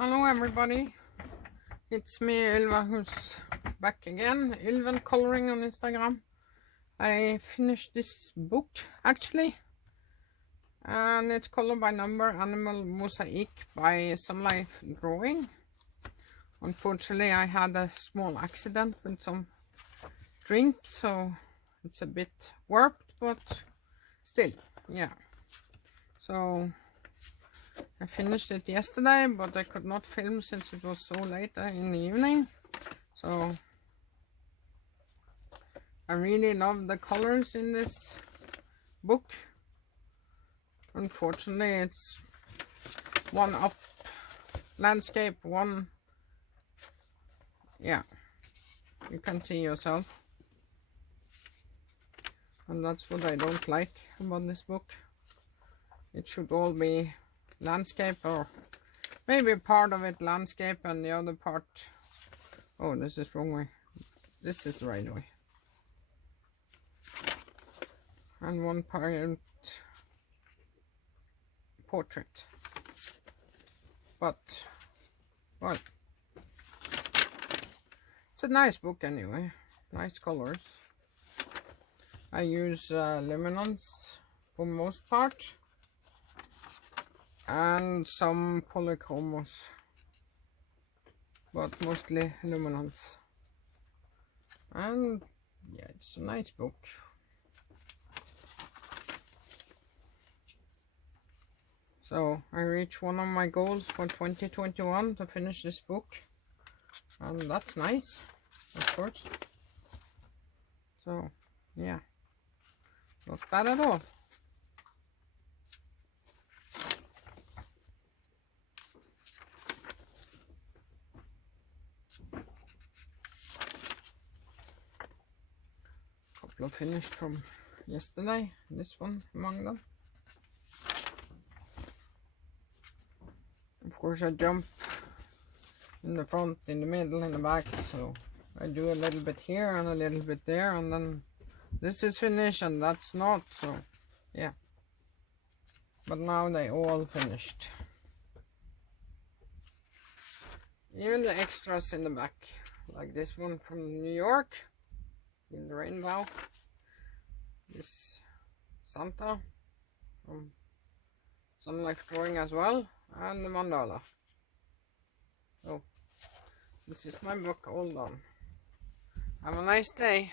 Hello everybody, it's me Ylva who's back again. Ylven Coloring on Instagram. I finished this book actually, and it's Color by Number Animal Mosaic by Sunlife Drawing. Unfortunately I had a small accident with some drink, so it's a bit warped, but still, yeah. So I finished it yesterday, but I could not film since it was so late in the evening. So I really love the colors in this book. Unfortunately, it's one up landscape, one, yeah, you can see yourself. And that's what I don't like about this book. It should all be landscape, or maybe part of it landscape and the other part, oh, this is wrong way, this is the right way, and one part portrait. But well, it's a nice book anyway, nice colors. I use luminance for most part and some polychromos, but mostly luminance. And yeah, it's a nice book. So I reached one of my goals for 2021 to finish this book, and that's nice, of course. So yeah, not bad at all. Finished from yesterday, this one among them. Of course I jump in the front, in the middle, in the back, so I do a little bit here and a little bit there, and then this is finished and that's not, so yeah. But now they all finished, even the extras in the back, like this one from New York in the rainbow. This Santa from Sunlife Drawing as well, and the mandala. So this is my book all done. Have a nice day.